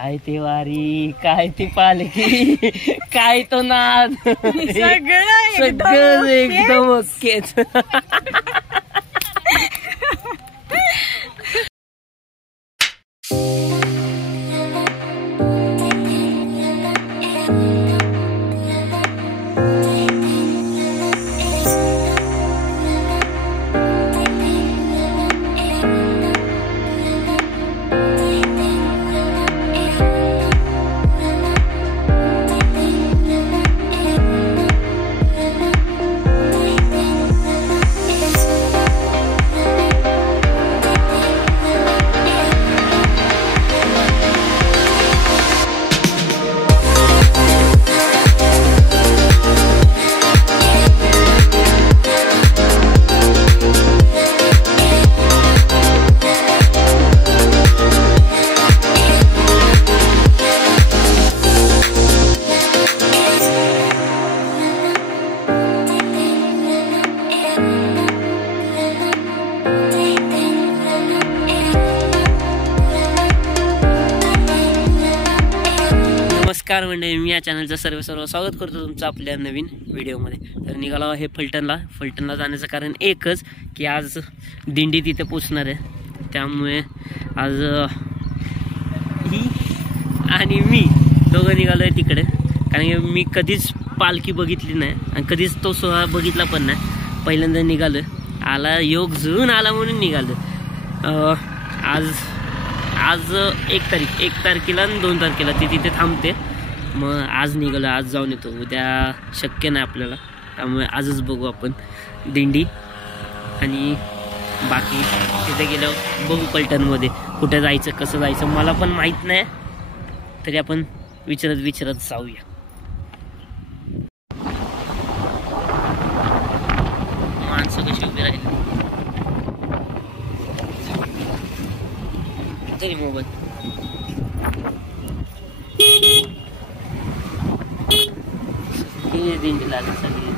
काय ते वारी, काय ती पालखी, काय तो नाद, सगळं एकदम ओकेच. नमस्कार मंडळी, मी या चॅनलचं सर्व स्वागत करतो तुमचं आपल्या नवीन व्हिडिओमध्ये. तर निघालो आहे फलटणला जाण्याचं कारण एकच की आज दिंडी तिथे पोचणार आहे. त्यामुळे आज ही आणि मी दोघं निघालो आहे तिकडे. कारण की मी कधीच पालखी बघितली नाही आणि कधीच तो सोहळा बघितला पण नाही. पहिल्यांदा निघालो आहे, आला योग जुळून आला म्हणून निघालो. आज 1 तारखेला आणि 2 तारखेला ती तिथे थांबते. मग आज निघालो, आज जाऊन येतो. उद्या शक्य नाही आपल्याला, त्यामुळे आजच बघू आपण दिंडी. आणि बाकी तिथे गेल्यावर बघू फलटणमध्ये कुठे जायचं, कसं जायचं मला पण माहीत नाही. तरी आपण विचारत जाऊया. माणसं कशी उभी राहिली तरी मोबाईल दिंडी लागली सगळी.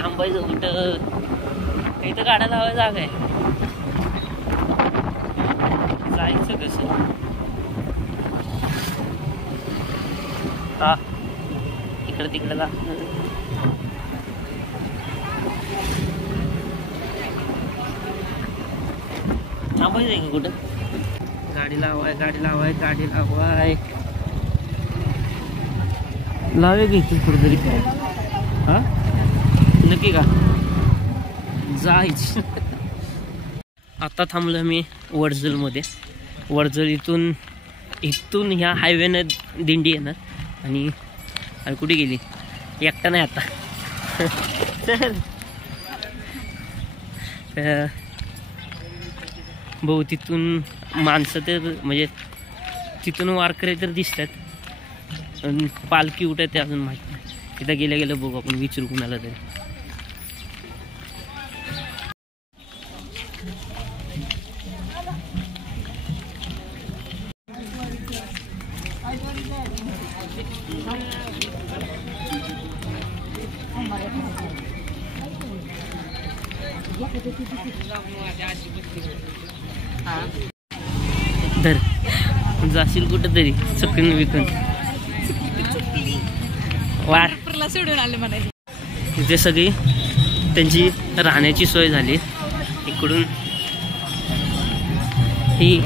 थांबायचं कुठं, इथं गाड्या लावायला जागा आहे. जायचं कसं? हा इकडे तिकडे लागतं. थांबायचं आहे का कुठं? गाडी लावाय लावे की इथे कुठेतरी. हा नक्की का जायचं? आता थांबलो मी वडजलमध्ये. वडजल इथून ह्या हायवेनं दिंडी येणार. आणि कुठे गेली एकटा नाही आता. भाऊ तिथून माणसं तर म्हणजे तिथून वारकरी तर दिसतात. पालखी उठे ते अजून माहित नाही. तिथं गेलं बघू आपण, विचारू कुणाला तरी. धर जाशील कुठं तरी चुकून विकून वार सोडून आले म्हणाले. तिथे सगळी त्यांची राहण्याची सोय झाली. इकडून ही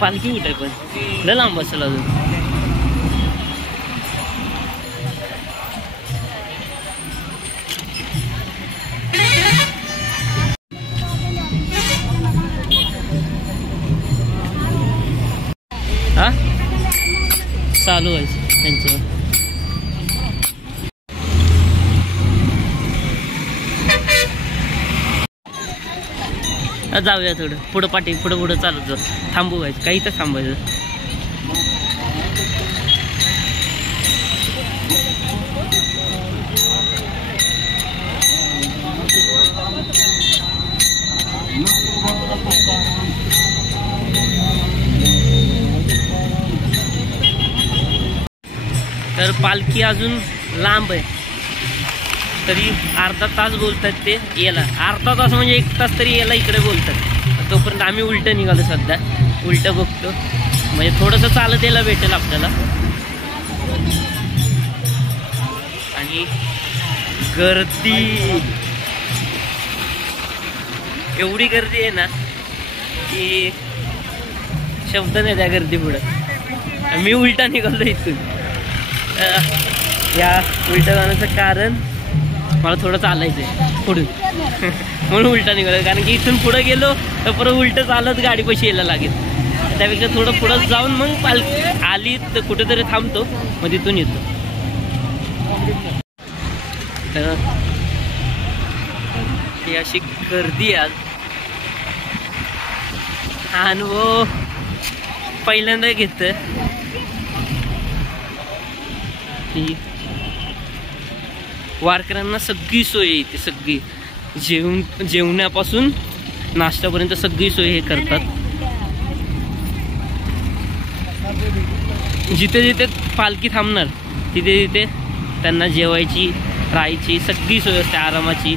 पालखी कुठे पण लय लांब असेल अजून. हा चालू आहे त्यांचं. जाऊया थोडं पुढं चालत जाऊ. थांबू व्हायचं काही तर थांबायचं. तर पालखी अजून लांब आहे. तरी अर्धा तास बोलतात ते याला. अर्धा तास म्हणजे 1 तास तरी याला इकडे बोलतात. तोपर्यंत आम्ही उलटं निघालो. सध्या उलटं बघतो, म्हणजे थोडंसं चालत यायला भेटेल आपल्याला. आणि गर्दी, एवढी गर्दी आहे ना की शब्द नाही त्या गर्दी पुढं. मी उलटा निघालो इथून. या उलटा जाण्याचं कारण मला थोडं चालायचं आहे पुढून म्हणून उलटा निघालो. कारण की इथून पुढं गेलो तर परत उलटं चालत गाडीपाशी यायला लागेल. त्यापेक्षा थोडं पुढं जाऊन मग पालखी आली तर कुठेतरी थांबतो, मग तिथून येतो. तर ही अशी गर्दी आज. हा अनुभव पहिल्यांदा घेतोय की वारकऱ्यांना सगळी सोय येते. सगळी जेवण्यापासून नाश्त्यापर्यंत सगळी सोय हे करतात. जिथे जिथे पालखी थांबणार तिथे तिथे त्यांना जेवायची, राहायची सगळी सोय असते, आरामाची.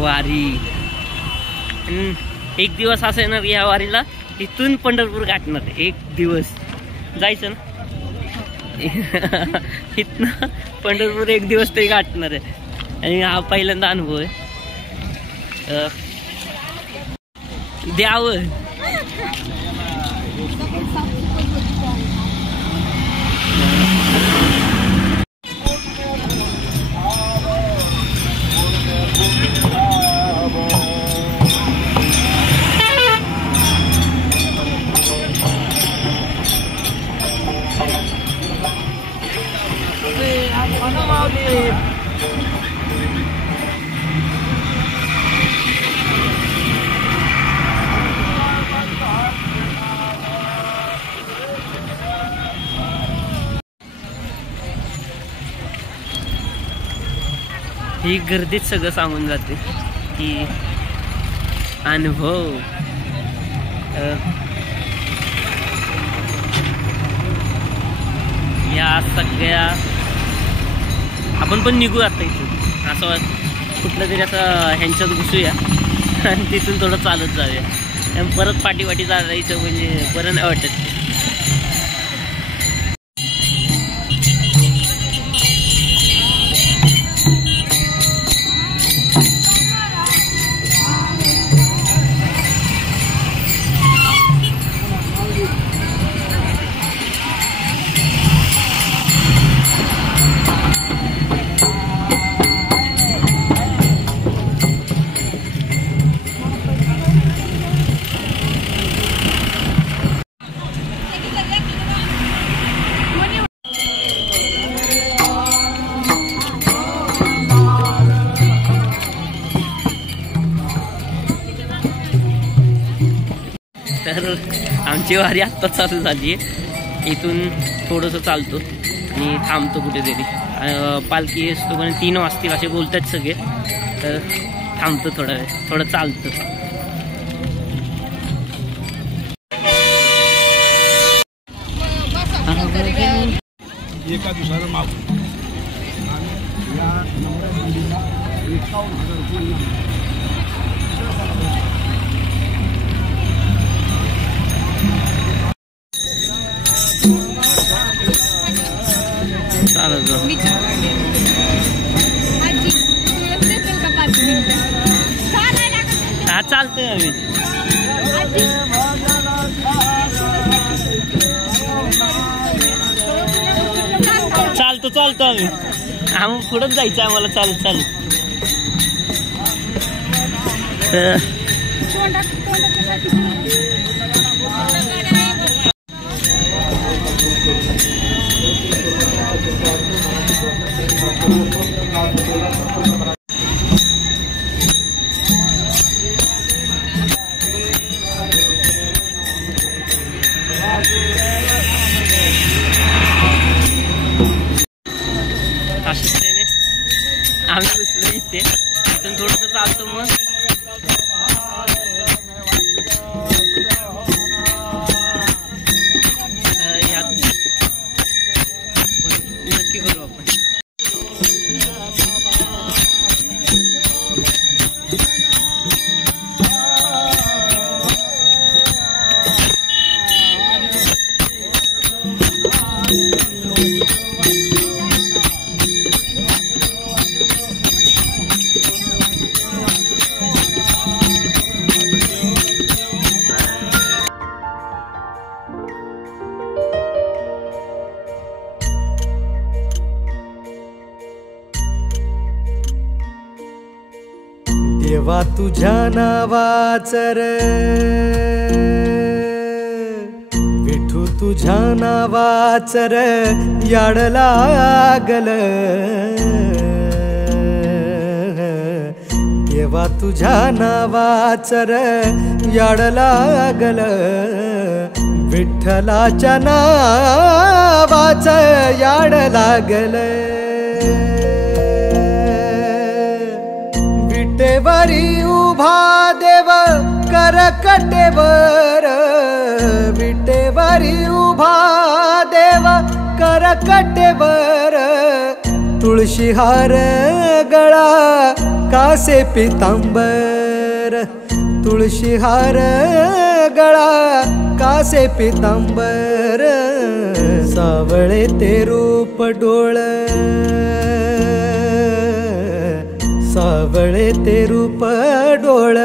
वारी एक दिवस असं येणार या वारीला, इथून पंढरपूर गाठणार. एक दिवस जायचं ना इथनं पंढरपूर एक दिवस तरी गाठणार आहे. आणि हा पहिल्यांदा अनुभव आहे. द्यावं ही गर्दीत सगळं सांगून जाते की अनुभव. या सगळ्या आपण पण निघू आता इथून. असं कुठलं तरी असं ह्यांच्यात घुसूया आणि तिथून थोडं चालत जाऊया. परत पाठी चालायचं म्हणजे बरं नाही वाटत. तर आमची वारी आत्ता चालू झाली आहे. इथून थोडंसं चालतो आणि थांबतो कुठेतरी. पालखी असतो पण 3 वाजतील असे बोलतात सगळे. तर थांबतो थोडा वेळ, थोडं चालतो. एका दिवसाला माप हा चालतोय आम्ही. चालतो आम्ही. आम्ही पुढंच जायचं आम्हाला. चालू देवा तुझ्या नावाचर विठू तुझ्या नावाचर याड लागल देवा तुझ्या नावाचर याड लागल विठ्ठलाच्या नावाच याड लागल विटेवरी उभा देव करकटेवर विटेवरी उभा देव करकटेवर तुळशीहार गळा कासे पितांबर तुळशीहार गळा कासे पितांबर सावळे ते रूप डोळ सावळे ते रूप डोळ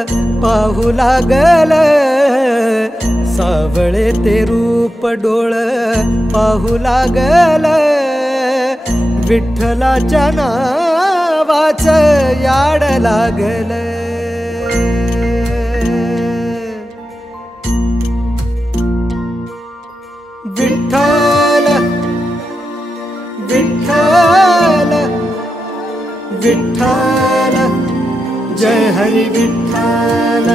पाहू लागल सावळे ते रूप डोळ पाहू लागल विठ्ठलाच्या नावाच याड लागल विठ्ठल विठ्ठल विठ्ठल जय हरी विठ्ठल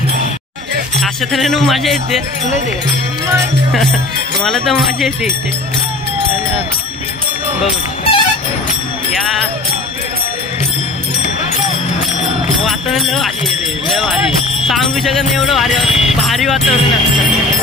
अशा तऱ्हेनं मजा येते तुला ते मला तर मजा येते इथे बघ या वातावरण लय भारी येते लय भारी सांगू शकत नाही एवढं भारी भारी वातावरण असतं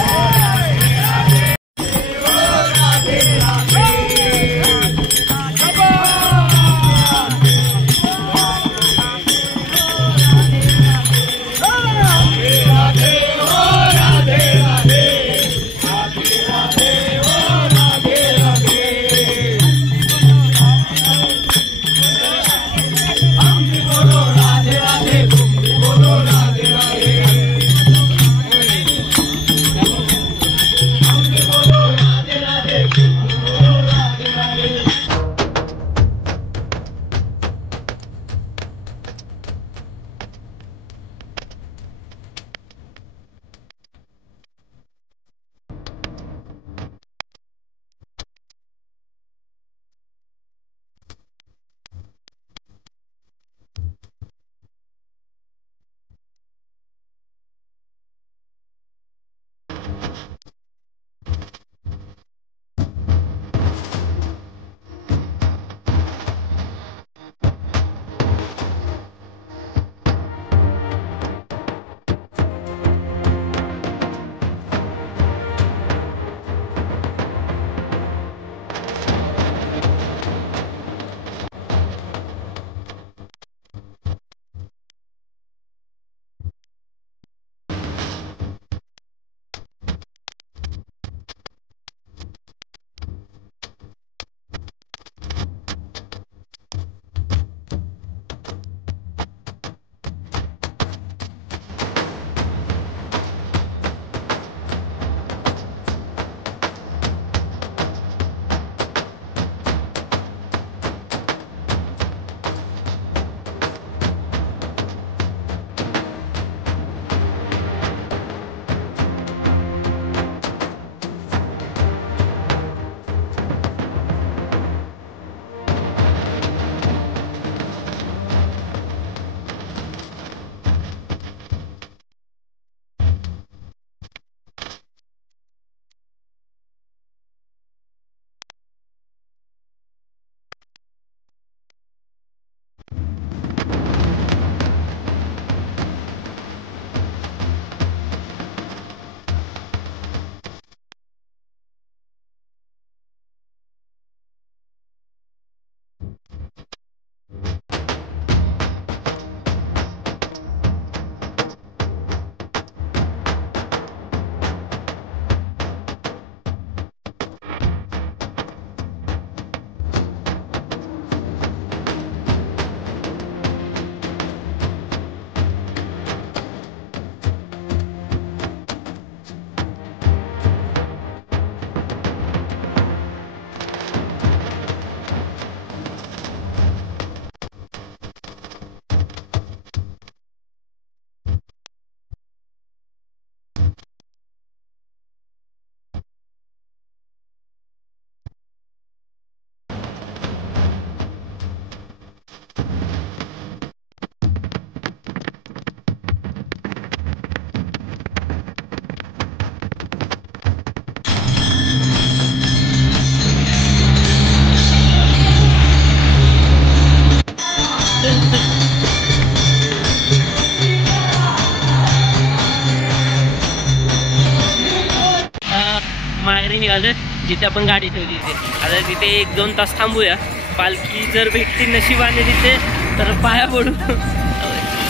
झालं जिथे आपण गाडी ठेवली तिथे. आता तिथे 1-2 तास थांबूया. पालखी जर भेटली नशिबाने तिथे तर पाया पडू,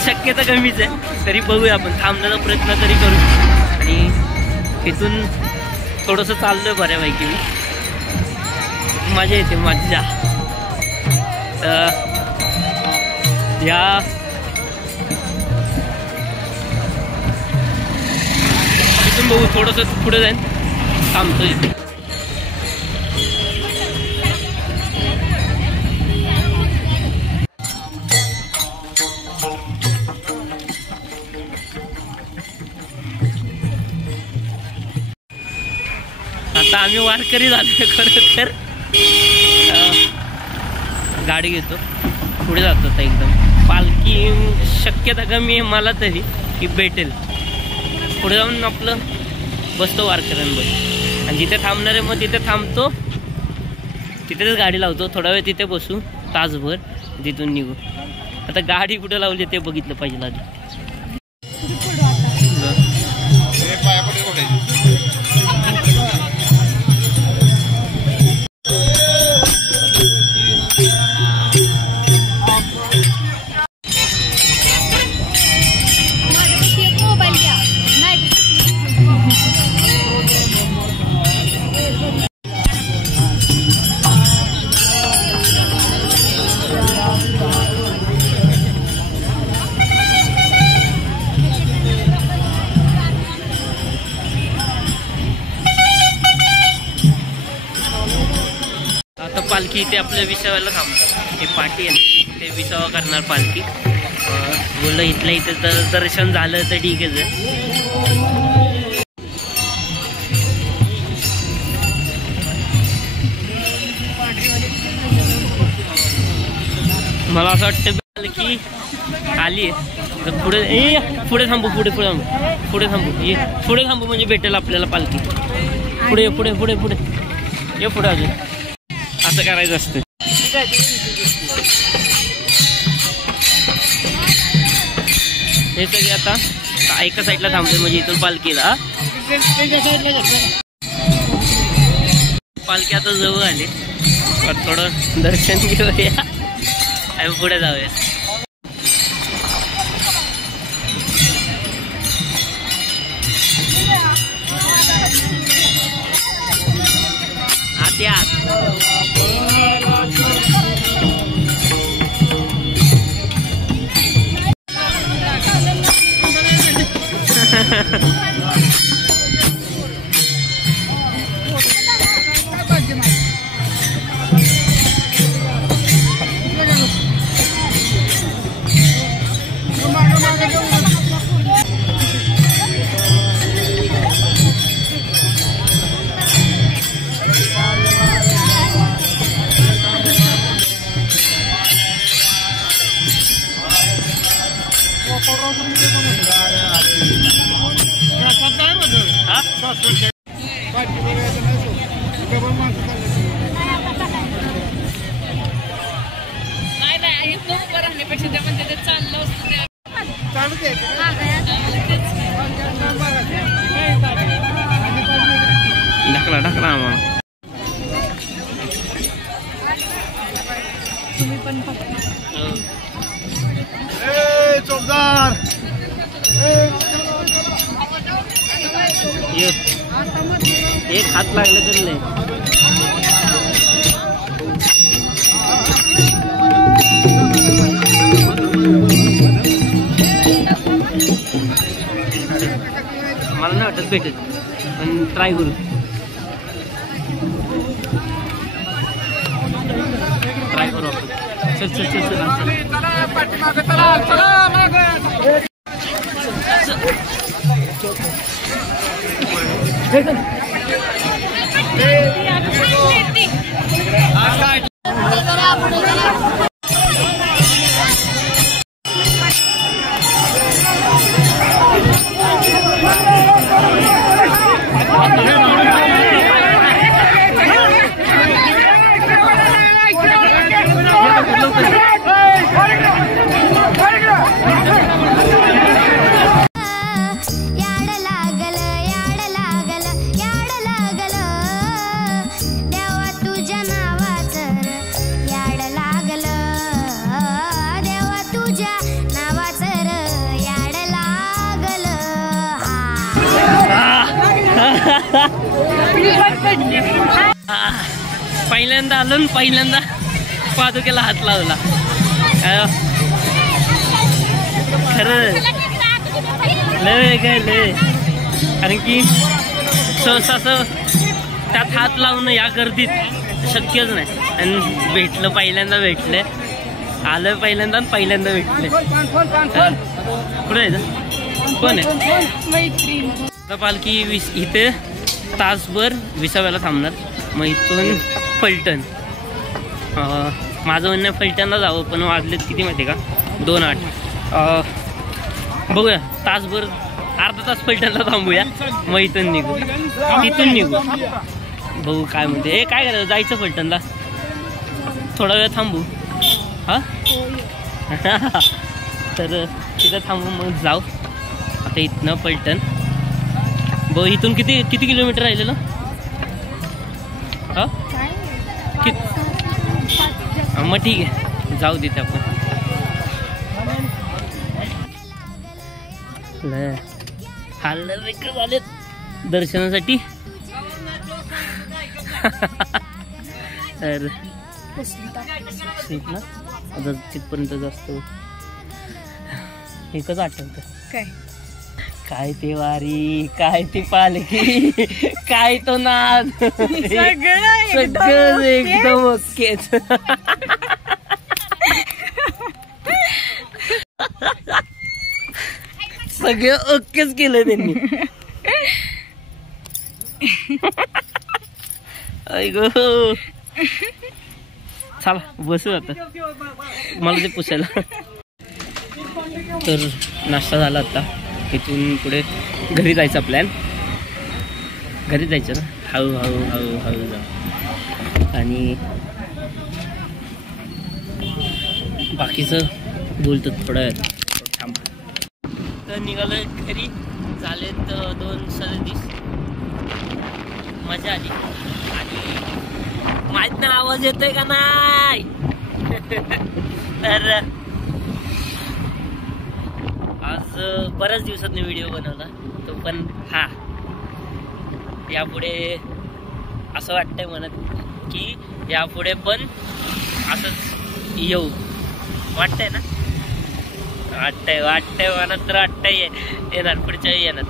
शक्यता कमीच आहे. तरी बघूया, आपण थांबण्याचा प्रयत्न तरी करू. आणि इथून थोडंसं चाललोय बऱ्यापैकी मी, मजा येते मजा. या इथून बघू, थोडंसं पुढे जाईन, थांबतो इथे. आता आम्ही वारकरी झालो खरं तर. गाडी घेतो, पुढे जातो आता. एकदम पालखी शक्यता कमी आहे मला तरी की भेटेल. पुढे जाऊन आपलं बसतो वारकऱ्यांवर, आणि जिथे थांबणार आहे मग तिथे थांबतो, तिथेच गाडी लावतो. थोडा वेळ तिथे बसू, तासभर, तिथून निघू. आता गाडी कुठे लावली ते बघितलं पाहिजे आधी. पालखी इथे आपल्या विसाव्याला थांबतात. हे पाठी आहे ना, ते विसावा करणार पालखी. बोललं इथल्या इथं तर दर्शन झालं तर ठीकच आहे. मला असं वाटतं पालखी आली आहे तर पुढे थांबू, पुढे थांबू म्हणजे भेटेल आपल्याला पालखी. पुढे पुढे पुढे पुढे ये, पुढे अजून असं करायचं असतं. हे सगळे आता एका साईडला थांबते म्हणजे इथून पालखीला. पालखी आता जवळ आली, थोडं दर्शन घेऊया आणि पुढे जाऊया. आत ढकला आम्हाला. चौकदार एक हात लागले तरी नाही. मला नाही वाटत भेटेल, पण ट्राय करू. आपण. चल चल चल चल. पहिल्यांदा आलो आणि पहिल्यांदा पादुकेला हात लावला. खरं लय काय लय, कारण की सहसा असं त्यात हात लावणं या गर्दीत शक्यच नाही. आणि भेटलं, पहिल्यांदा भेटले, आलं पहिल्यांदा आणि पहिल्यांदा भेटले. कुठं आहे कोण आहे? पालखी इथे तासभर विसाव्याला थांबणार. मग इथून फलटण. माझं म्हणणं फलटणला जावं, पण वाजलेत किती माहिती का? 2:08. बघूया, तासभर अर्धा तास फलटणला थांबूया, मग इथून निघू, तिथून निघू. बघू काय म्हणते. हे काय करायचं, जायचं फलटणला, थोडा वेळ थांबू. हा तर तिथं थांबू, मग जाऊ. आता इथनं फलटण. बघ इथून किती किलोमीटर राहिलेलं? हा मग ठीक आहे, जाऊ तिथे आपण. हाल वेगळे झालेत दर्शनासाठी. तर आता तिथपर्यंत जास्त एकच आठवतं. काय ते वारी, काय ती पालखी, काय तो नाद, सगळं एकदम ओकेच. सगळं ओकेच केलं त्यांनी. ऐगो चला बसू आता, मला ते पुसायला. तर नाश्ता झाला आता. इथून पुढे घरी जायचा प्लॅन. घरी जायचं ना, हळू जाऊ. आणि बाकीचं बोलतो थोडं थांबा. तर निघालं घरी. झालेत 2:37. मजा आली. आणि माहित ना आवाज येतोय का नाही. तर आज बऱ्याच दिवसातून व्हिडिओ बनवला तो, पण हा यापुढे असं वाटतंय मनात की यापुढे पण असंच येऊ. वाटतंय ना? वाटतंय मनात, तर वाटतंय येणार, पुढच्या येणार.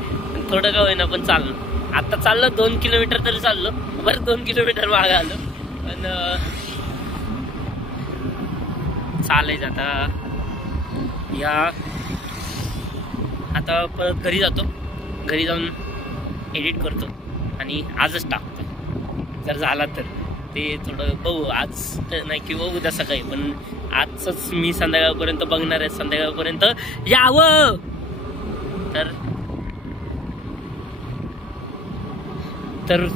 थोडं का होईना पण चाललं. आता चाललं 2 किलोमीटर तरी चाललो, बरं 2 किलोमीटर मागे आलो. पण चालायचं आता परत घरी जातो. घरी जाऊन एडिट करतो आणि आजच टाकतो, जर झाला तर. ते थोडं बघू, आज तर नाही किंवा उद्या सकाळी, पण आजच मी संध्याकाळपर्यंत बघणार आहे. संध्याकाळपर्यंत यावं. तर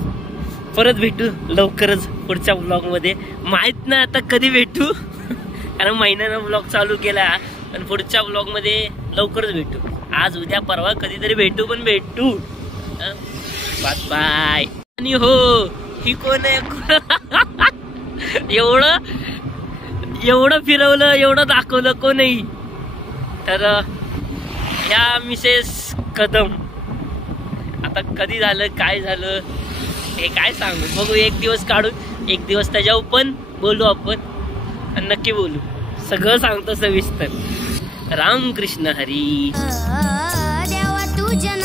परत भेटू लवकरच पुढच्या ब्लॉगमध्ये. माहित नाही आता कधी भेटू, कारण महिन्यानं ब्लॉग चालू केला. पण पुढच्या ब्लॉगमध्ये लवकरच भेटू. आज उद्या परवा कधीतरी भेटू, पण भेटू. बाय. आणि हो, ही कोण आहे? एवढं फिरवलं, एवढं दाखवलं कोणही. तर ह्या मिसेस कदम. आता कधी झालं, काय झालं हे काय सांगू. बघू, एक दिवस काढून, एक दिवस त्याच्यावर पण बोलू आपण. आणि नक्की बोलू, सगळं सांगतो सविस्तर. रामकृष्ण हरी. देवा तुझ्या